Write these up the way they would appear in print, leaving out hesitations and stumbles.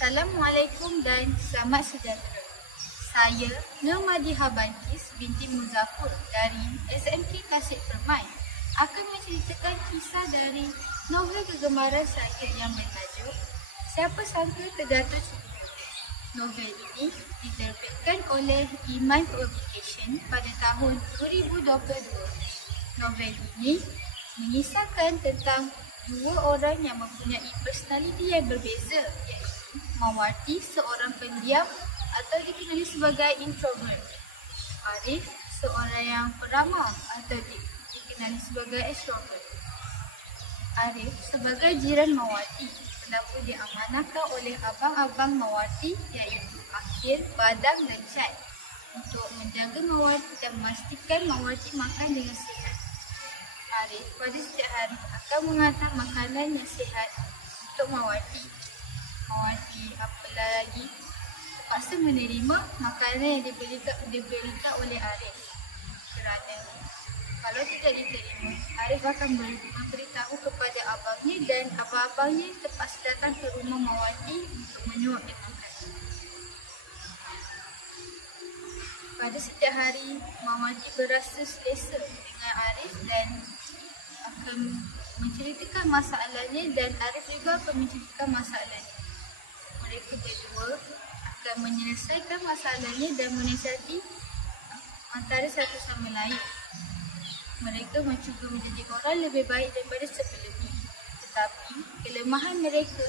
Assalamualaikum dan selamat sejahtera. Saya Nur Madiha Balkis binti Muzaffur dari SMK Tasik Permai akan menceritakan kisah dari novel kegemaran saya yang bertajuk Siapa Sangka Terjatuh Cinta. Novel ini diterbitkan oleh Iman Publication pada tahun 2022. Novel ini mengisahkan tentang dua orang yang mempunyai personaliti yang berbeza, iaitu Mawarti, seorang pendiam atau dikenali sebagai introvert. Arif, seorang yang peramal atau dikenali sebagai extrovert. Arif sebagai jiran Mawarti telah pun diamanahkan oleh abang-abang Mawarti iaitu Akhil, Badang dan Chad untuk menjaga Mawarti dan memastikan Mawarti makan dengan sihat. Arif pada setiap hari akan mengantar makanan yang sihat untuk Mawarti. Mawarti apalah lagi terpaksa menerima makanan yang diberikan oleh Arif kerana kalau tidak diterima, Arif akan memberitahu kepada abangnya dan abang-abangnya terpaksa datang ke rumah Mawarti untuk menyuap dan makan. Pada setiap hari, Mawarti berasa selesa dengan Arif dan akan menceritakan masalahnya dan Arif juga akan menceritakan masalahnya. Mereka berdua akan menyelesaikan masalahnya dan menasihati antara satu sama lain. Mereka mencuba menjadi orang lebih baik daripada sebelumnya. Tetapi kelemahan mereka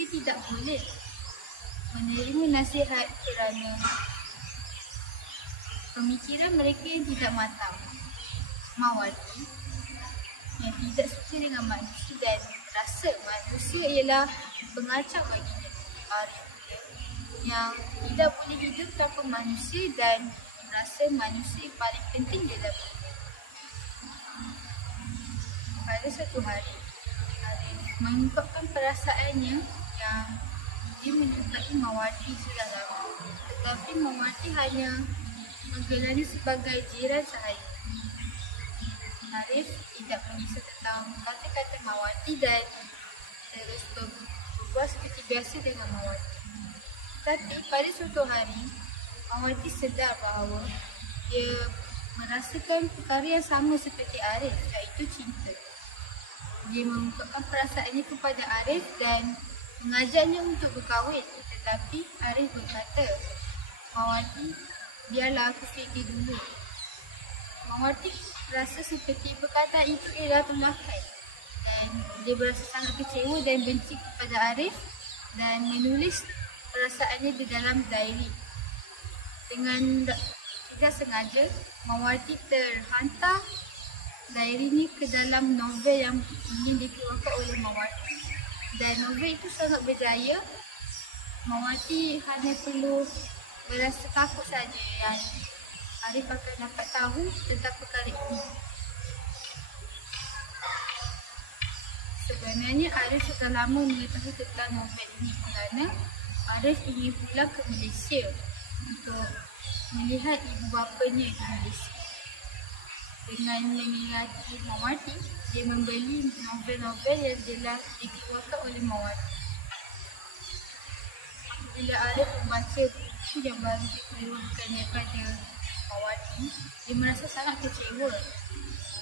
tidak boleh menerima nasihat kerana pemikiran mereka yang tidak matang. Mawarti yang tidak suka dengan manusia dan rasa manusia ialah pengacau baginya. Arif yang tidak boleh hidup tanpa manusia dan merasa manusia paling penting dalam hidup. Pada satu hari, Arif mengungkapkan perasaannya yang dia menyukai Mawarti sudah lama, tetapi Mawarti hanya menggelani sebagai jiran sahaja. Arif tidak mengisah tentang kata-kata Mawarti dan terus berbuat seperti biasa dengan Mawarti. Tapi pada suatu hari, Mawarti sedar bahawa dia merasakan perkara yang sama seperti Arif, iaitu cinta. Dia mengungkapkan perasaannya kepada Arif dan mengajaknya untuk berkahwin. Tetapi Arif berkata, Mawarti, biarlah aku fikir dulu. Mawarti rasa seperti perkataan itu ialah tolakan dan dia berasa sangat kecewa dan benci kepada Arif dan menulis perasaannya di dalam diary. Dengan tidak sengaja, Mawarti terhantar diary ini ke dalam novel yang ingin dikeluarkan oleh Mawarti. Dan novel itu sangat berjaya. Mawarti hanya perlu berasa takut saja yang Arif akan dapat tahu tentang perkara ini. Sebenarnya Arif sudah lama mengetahui tentang novel ini kerana Arif ingin pulang ke Malaysia untuk melihat ibu bapanya di Malaysia. Dengan mengingati Mawarti, dia membeli novel-novel yang telah dikeluarkan oleh Mawarti. Apabila Arif membaca buku yang baru dikeluarkan daripada Mawarti, dia merasa sangat kecewa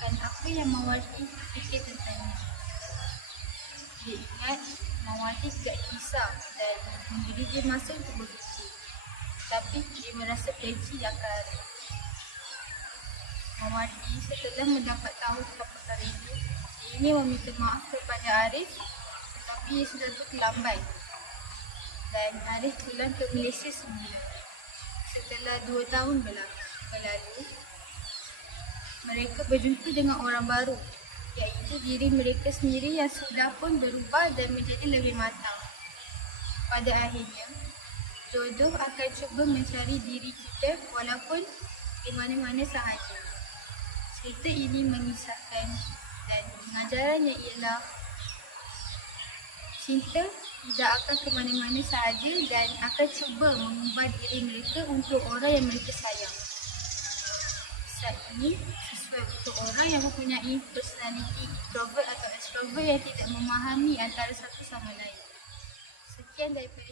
dan apa yang Mawarti fikir tentangnya. Dia ingat Mawarti tidak kisah dan memberi dia masa untuk berfikir. Tapi dia merasa benci akan Arif. Mawarti setelah mendapat tahu tentang perkara itu, dia ingin meminta maaf kepada Arif, tetapi ia sudah terlambat. Dan Arif pulang ke Malaysia semula. Setelah 2 tahun berlalu, mereka berjumpa dengan orang baru, iaitu diri mereka sendiri yang sudah pun berubah dan menjadi lebih matang. Pada akhirnya, jodoh akan cuba mencari diri kita walaupun di mana-mana sahaja. Cerita ini mengisahkan dan pengajarannya ialah cinta tidak akan ke mana-mana sahaja dan akan cuba mengubah diri mereka untuk orang yang mereka sayang. Kisah ini sesuai untuk orang yang mempunyai personaliti introvert atau extrovert yang tidak memahami antara satu sama lain. Sekian daripada